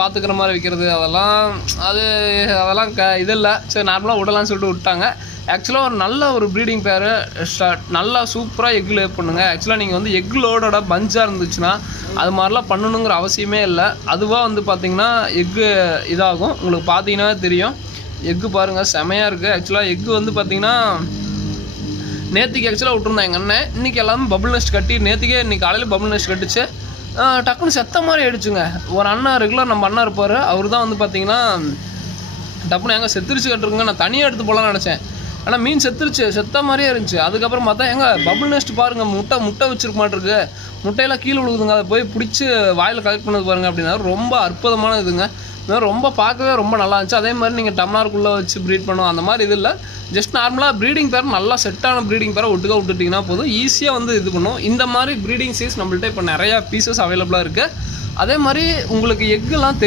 பார்த்துக்கிற மாதிரி வைக்கிறது அதெல்லாம் இது இல்லை. சரி நார்மலாக விடலான்னு சொல்லிட்டு விட்டாங்க. ஆக்சுவலாக ஒரு நல்ல ஒரு ப்ரீடிங் பேர் நல்லா சூப்பராக எக் லே பண்ணுங்க. ஆக்சுவலாக நீங்கள் வந்து எக் லோடோட பஞ்சாக இருந்துச்சுன்னா அது மாதிரிலாம் பண்ணணுங்கிற அவசியமே இல்லை. அதுவாக வந்து பார்த்திங்கன்னா எக்கு இதாகும். உங்களுக்கு பார்த்தீங்கன்னா தெரியும். எக்கு பாருங்கள் செமையாக இருக்குது. ஆக்சுவலாக எக்கு வந்து பார்த்திங்கன்னா நேற்றுக்கு ஆக்சுவலாக விட்டுருந்தேன் எங்கள் அண்ணன். இன்றைக்கி எல்லாமே பபுள் நெஸ்ட் கட்டி இன்றைக்கி காலையில் பபுள் நெஸ்ட் கட்டுச்சு. டக்குன்னு செத்த மாதிரி ஆகிடுச்சுங்க. ஒரு அண்ணா ரெகுலர் நம்ம அண்ணா இருப்பார். அவர் தான் வந்து பார்த்திங்கன்னா டப்புன்னு எங்கே செத்துருச்சு கட்டுருங்க. நான் தனியாக எடுத்து போகலான்னு நினச்சேன். ஆனால் மீன் செத்த மாதிரியே இருந்துச்சு. அதுக்கப்புறம் பார்த்தா பபுள் நெஸ்ட் பாருங்கள் முட்டை வச்சிருக்க மாட்டிருக்கு. முட்டையெல்லாம் கீழே விழுகுதுங்க. அதை போய் பிடிச்சி வாயில் கலெக்ட் பண்ணது பாருங்கள் அப்படின்னா ரொம்ப அற்புதமான இதுங்க. ரொம்ப பார்க்கவே ரொம்ப நல்லா இருந்துச்சு. அதே மாதிரி நீங்கள் டம்ளாருக்குள்ளே வச்சு ப்ரீட் பண்ணுவோம் அந்த மாதிரி இது இல்லை. ஜஸ்ட் நார்மலாக ப்ரீடிங் பேர் நல்லா செட்டான ப்ரீடிங் பேரை விட்டுட்டிங்கன்னா போதும். ஈஸியாக வந்து இது பண்ணும். இந்த மாதிரி ப்ரீடிங் சீஸ் நம்மள்ட்ட இப்போ நிறையா பீசஸ் அவைலபிளாக இருக்குது. அதே மாதிரி உங்களுக்கு எக்குலாம்